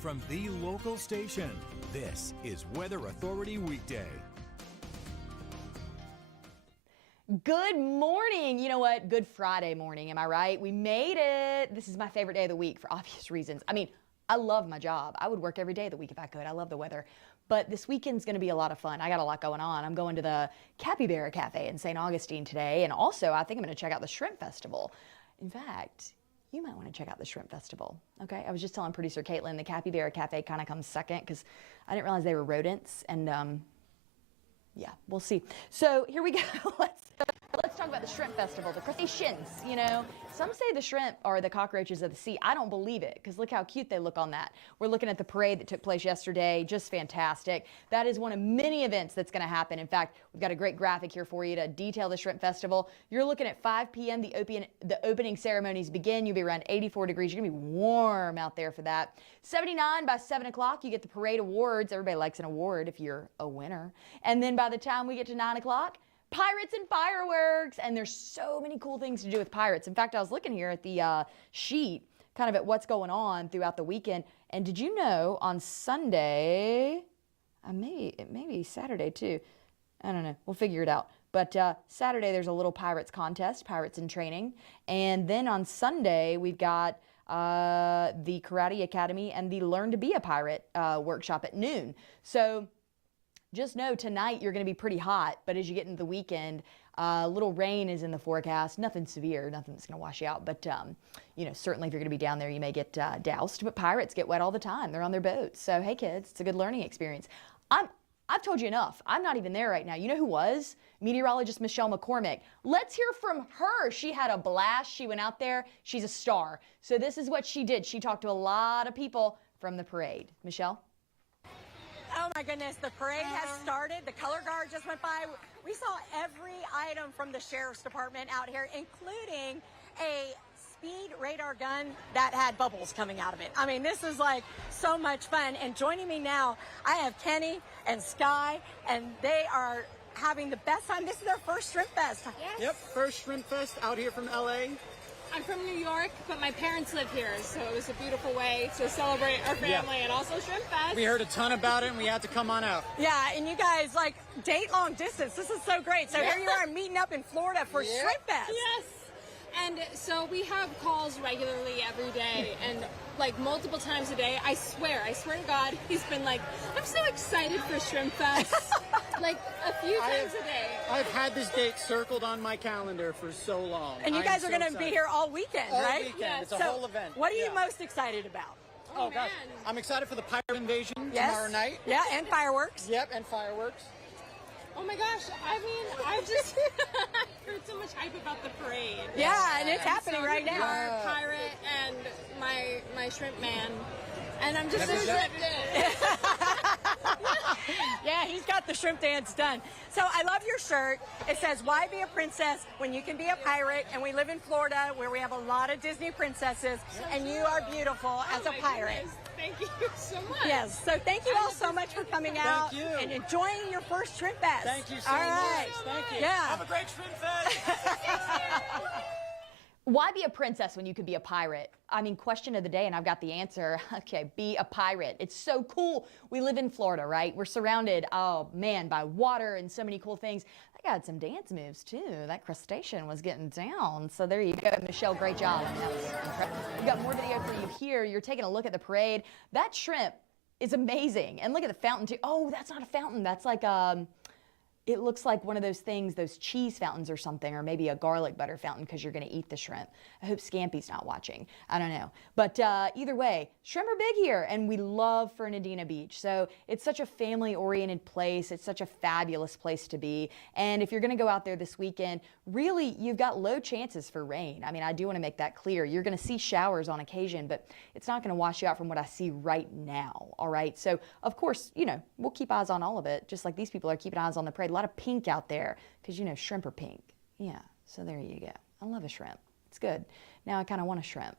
from the local station. This is Weather Authority Weekday. Good morning. You know what? Good Friday morning. Am I right? We made it. This is my favorite day of the week for obvious reasons. I mean, I love my job. I would work every day of the week if I could. I love the weather. But this weekend's going to be a lot of fun. I got a lot going on. I'm going to the Capybara Cafe in St. Augustine today. And also, I think I'm going to check out the Shrimp Festival. In fact, you might want to check out the Shrimp Festival. Okay? I was just telling producer Caitlin, the Capybara Cafe kind of comes second because I didn't realize they were rodents. And yeah, we'll see. So here we go. Let's talk about the Shrimp Festival, the crustaceans, you know. Some say the shrimp are the cockroaches of the sea. I don't believe it, because look how cute they look on that. We're looking at the parade that took place yesterday. Just fantastic. That is one of many events that's going to happen. In fact, we've got a great graphic here for you to detail the Shrimp Festival. You're looking at 5 p.m. The opening ceremonies begin. You'll be around 84 degrees. You're going to be warm out there for that. 79 by 7 o'clock, you get the parade awards. Everybody likes an award if you're a winner. And then by the time we get to 9 o'clock, pirates and fireworks, and there's so many cool things to do with pirates. In fact, I was looking here at the sheet, kind of at what's going on throughout the weekend, and did you know on Sunday, maybe Saturday too, I don't know, we'll figure it out, but Saturday there's a little pirates contest, pirates in training, and then on Sunday we've got the Karate Academy and the Learn to Be a Pirate workshop at noon. So just know tonight you're going to be pretty hot, but as you get into the weekend, little rain is in the forecast. Nothing severe, nothing that's going to wash you out. But, you know, certainly if you're going to be down there, you may get doused. But pirates get wet all the time. They're on their boats. So, hey, kids, it's a good learning experience. I've told you enough. I'm not even there right now. You know who was? Meteorologist Michelle McCormick. Let's hear from her. She had a blast. She went out there. She's a star. So this is what she did. She talked to a lot of people from the parade. Michelle? Oh my goodness, the parade has started. The color guard just went by. We saw every item from the sheriff's department out here, including a speed radar gun that had bubbles coming out of it. I mean, this is like so much fun. And joining me now, I have Kenny and Sky, and they are having the best time. This is their first Shrimp Fest. Yes. Yep, first Shrimp Fest out here from LA. I'm from New York, but my parents live here, so it was a beautiful way to celebrate our family and also Shrimp Fest. We heard a ton about it, and we had to come on out. Yeah, and you guys, like, date long distance. This is so great. So here you are meeting up in Florida for Shrimp Fest. Yes. And so we have calls regularly every day, and like multiple times a day. I swear to God, he's been like, I'm so excited for Shrimp Fest. Like a few times a day. I've had this date circled on my calendar for so long. And you guys are going to be here all weekend, right? All weekend. Yes. It's a whole event. What are you most excited about? Oh gosh, I'm excited for the pirate invasion tomorrow night. Yeah, and fireworks. Yep, and fireworks. Oh my gosh, I mean, I've just heard so much hype about the parade. Yeah, and it's happening right now. Our pirate and my shrimp man. And I'm just so excited. Yeah, he's got the shrimp dance done. So I love your shirt. It says, why be a princess when you can be a pirate? And we live in Florida where we have a lot of Disney princesses, and you are beautiful as a pirate. Goodness. Thank you so much. Yes, so thank you all so much for coming out and enjoying your first Shrimp Fest. Thank you so all right. much. Thank you. Yeah. Have a great Shrimp Fest. Why be a princess when you could be a pirate? I mean, question of the day, and I've got the answer. Okay, be a pirate. It's so cool. We live in Florida, right? We're surrounded, oh man, by water and so many cool things. They got some dance moves too. That crustacean was getting down. So there you go, Michelle, great job. I mean, that was incredible. We've got more video for you here. You're taking a look at the parade. That shrimp is amazing. And look at the fountain too. Oh, that's not a fountain. That's like it looks like one of those things, those cheese fountains or something, or maybe a garlic butter fountain because you're going to eat the shrimp. I hope Scampy's not watching. I don't know. But either way, shrimp are big here, and we love Fernandina Beach. So it's such a family-oriented place. It's such a fabulous place to be. And if you're going to go out there this weekend, really, you've got low chances for rain. I mean, I do want to make that clear. You're going to see showers on occasion, but it's not going to wash you out from what I see right now, all right? So, of course, you know, we'll keep eyes on all of it, just like these people are keeping eyes on the parade. A lot of pink out there because, you know, shrimp are pink. Yeah, so there you go. I love a shrimp. It's good. Now I kind of want a shrimp.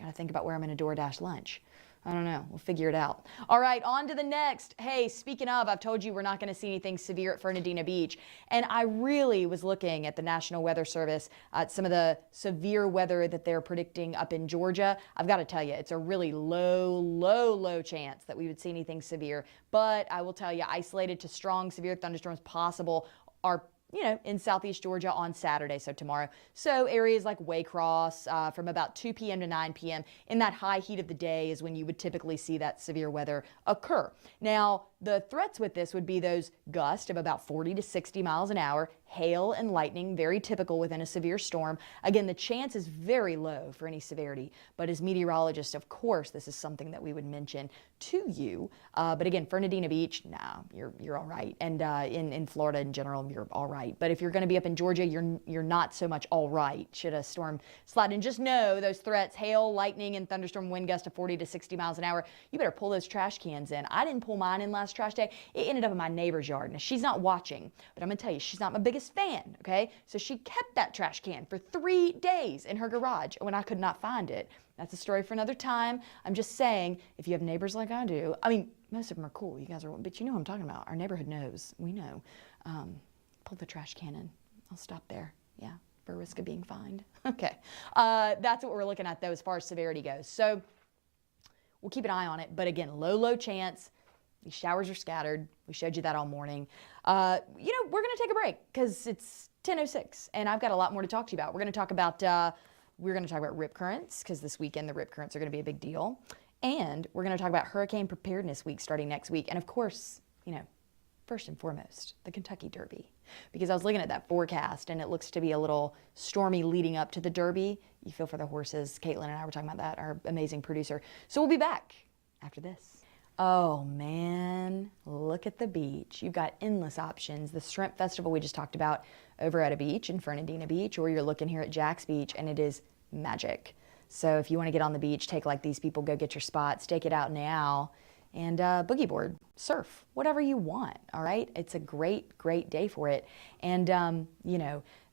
Got to think about where I'm going to DoorDash lunch. I don't know. We'll figure it out. All right, on to the next. Hey, speaking of, I've told you we're not going to see anything severe at Fernandina Beach. And I really was looking at the National Weather Service, some of the severe weather that they're predicting up in Georgia. I've got to tell you, it's a really low chance that we would see anything severe. But I will tell you, isolated to strong severe thunderstorms possible are in southeast Georgia on Saturday, so tomorrow. So areas like Waycross from about 2 p.m. to 9 p.m. in that high heat of the day is when you would typically see that severe weather occur. Now, the threats with this would be those gusts of about 40 to 60 miles an hour, hail and lightning, very typical within a severe storm. Again, the chance is very low for any severity, but as meteorologists, of course, this is something that we would mention to you. But again, Fernandina Beach, you're all right. And in Florida in general, you're all right. But if you're going to be up in Georgia, you're not so much all right should a storm slide. And just know those threats, hail, lightning, and thunderstorm wind gusts of 40 to 60 miles an hour, you better pull those trash cans in. I didn't pull mine in last trash day. It ended up in my neighbor's yard. Now, she's not watching, but I'm going to tell you, she's not my biggest fan, okay? So she kept that trash can for 3 days in her garage when I could not find it. That's a story for another time. I'm just saying, if you have neighbors like I do, I mean, most of them are cool. You guys are, but you know what I'm talking about. Our neighborhood knows. We know. Pull the trash can in. I'll stop there. Yeah, for risk of being fined. Okay. That's what we're looking at, though, as far as severity goes. So we'll keep an eye on it. But again, low chance. These showers are scattered. We showed you that all morning. We're going to take a break because it's 10:06, and I've got a lot more to talk to you about. We're going to talk about rip currents because this weekend the rip currents are going to be a big deal. And we're going to talk about Hurricane Preparedness Week starting next week. And of course, first and foremost, the Kentucky Derby. Because I was looking at that forecast and it looks to be a little stormy leading up to the Derby. You feel for the horses. Caitlin and I were talking about that, our amazing producer. So we'll be back after this. Oh man, look at the beach. You've got endless options. The Shrimp Festival we just talked about over at a beach in Fernandina Beach, or you're looking here at Jack's Beach and it is magic. So if you want to get on the beach, take like these people, go get your spot, stake it out now, and boogie board, surf, whatever you want, all right? It's a great day for it. And,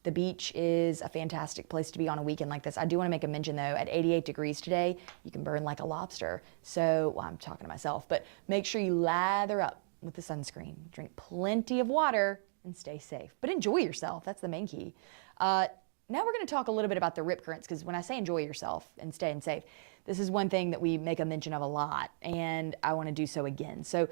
the beach is a fantastic place to be on a weekend like this. I do want to make a mention, though, at 88 degrees today, you can burn like a lobster. So, I'm talking to myself, but make sure you lather up with the sunscreen, drink plenty of water, and stay safe. But enjoy yourself. That's the main key. Now we're going to talk a little bit about the rip currents, because when I say enjoy yourself and staying safe, this is one thing that we make a mention of a lot, and I want to do so again. So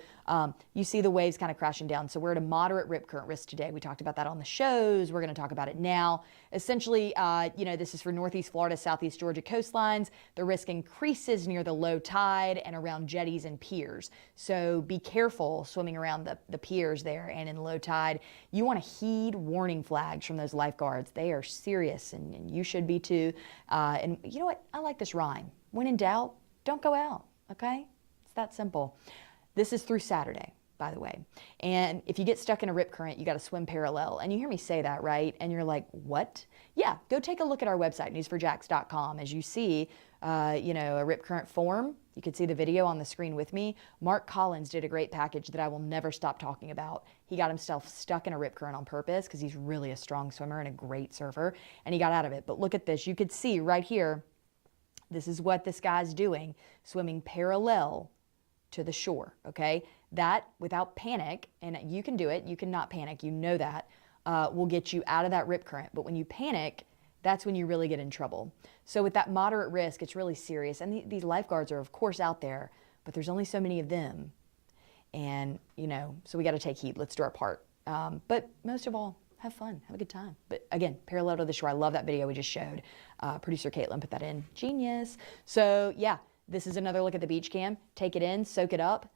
you see the waves kind of crashing down. So we're at a moderate rip current risk today. We talked about that on the shows. We're going to talk about it now. Essentially, this is for northeast Florida, southeast Georgia coastlines. The risk increases near the low tide and around jetties and piers. So be careful swimming around the piers there and in low tide. You want to heed warning flags from those lifeguards. They are serious, and you should be too. And you know what? I like this rhyme. When in doubt, don't go out, okay? It's that simple. This is through Saturday, by the way. And if you get stuck in a rip current, you got to swim parallel. And you hear me say that, right? And you're like, what? Yeah, go take a look at our website, newsforjax.com. As you see, a rip current form, you can see the video on the screen with me. Mark Collins did a great package that I will never stop talking about. He got himself stuck in a rip current on purpose because he's really a strong swimmer and a great surfer, and he got out of it. But look at this. You could see right here, this is what this guy's doing, swimming parallel to the shore, okay? That, without panic, and you can do it, you cannot panic, you know that, will get you out of that rip current. But when you panic, that's when you really get in trouble. So with that moderate risk, it's really serious. And these lifeguards are, of course, out there, but there's only so many of them. And, so we got to take heed. Let's do our part. But most of all, have fun, have a good time. But again, parallel to the shore. I love that video we just showed. Producer Caitlin put that in. Genius. So yeah, this is another look at the beach cam. Take it in, soak it up,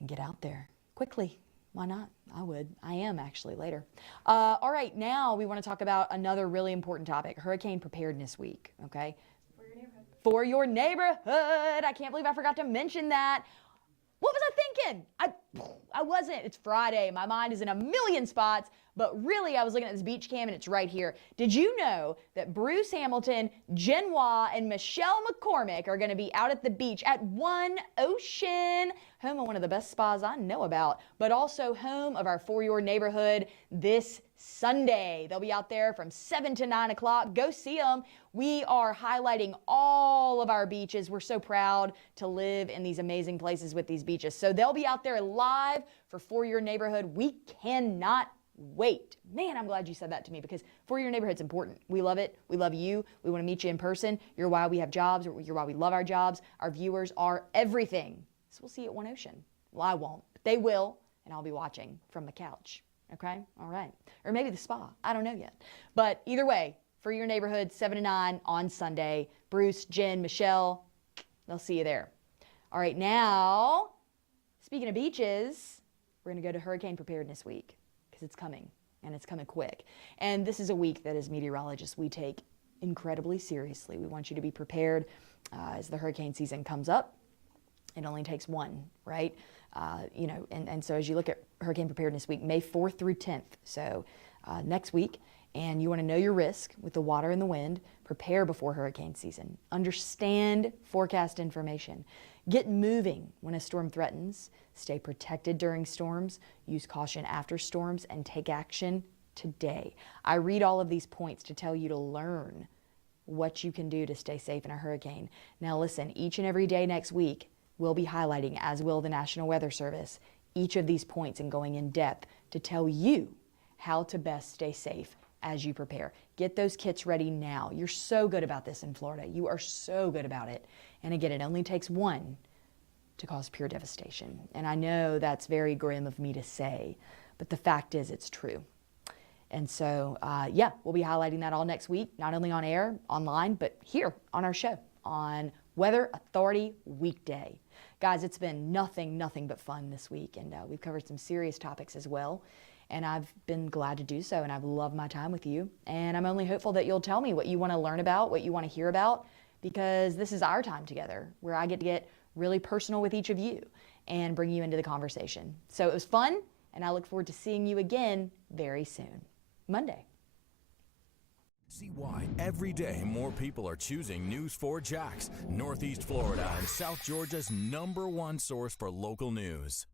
and get out there quickly. Why not? I would. I am actually later. All right, now we want to talk about another really important topic, Hurricane Preparedness Week, okay? For your neighborhood. I can't believe I forgot to mention that. What was I thinking? I wasn't. It's Friday. My mind is in a million spots. But really, I was looking at this beach cam and it's right here. Did you know that Bruce Hamilton, Jen Waugh, and Michelle McCormick are going to be out at the beach at One Ocean, home of one of the best spas I know about, but also home of our For Your Neighborhood this Sunday. They'll be out there from 7 to 9 o'clock. Go see them. We are highlighting all of our beaches. We're so proud to live in these amazing places with these beaches. So they'll be out there live for Your Neighborhood. We cannot wait. Man, I'm glad you said that to me, because For Your Neighborhood's important. We love it. We love you. We want to meet you in person. You're why we have jobs. You're why we love our jobs. Our viewers are everything. So we'll see you at One Ocean. Well, I won't, but they will, and I'll be watching from the couch. Okay? All right. Or maybe the spa. I don't know yet. But either way, For Your Neighborhood, 7 to 9 on Sunday. Bruce, Jen, Michelle, they'll see you there. All right, now, speaking of beaches, we're going to go to Hurricane Preparedness Week, because it's coming, and it's coming quick. And this is a week that, as meteorologists, we take incredibly seriously. We want you to be prepared as the hurricane season comes up. It only takes one, right? And so as you look at Hurricane Preparedness Week, May 4th through 10th, so next week, and you want to know your risk with the water and the wind, prepare before hurricane season, understand forecast information, get moving when a storm threatens, stay protected during storms, use caution after storms, and take action today. I read all of these points to tell you to learn what you can do to stay safe in a hurricane. Now listen, each and every day next week, we'll be highlighting, as will the National Weather Service, each of these points and going in depth to tell you how to best stay safe as you prepare. Get those kits ready now. You're so good about this in Florida. You are so good about it. And again, it only takes one to cause pure devastation. And I know that's very grim of me to say, but the fact is it's true. And so, we'll be highlighting that all next week, not only on air, online, but here on our show on Weather Authority Weekday. Guys, it's been nothing but fun this week, and we've covered some serious topics as well, and I've been glad to do so, and I've loved my time with you, and I'm only hopeful that you'll tell me what you want to learn about, what you want to hear about, because this is our time together, where I get to get really personal with each of you and bring you into the conversation. So it was fun, and I look forward to seeing you again very soon, Monday. See why every day more people are choosing News 4 Jax, Northeast Florida and South Georgia's #1 source for local news.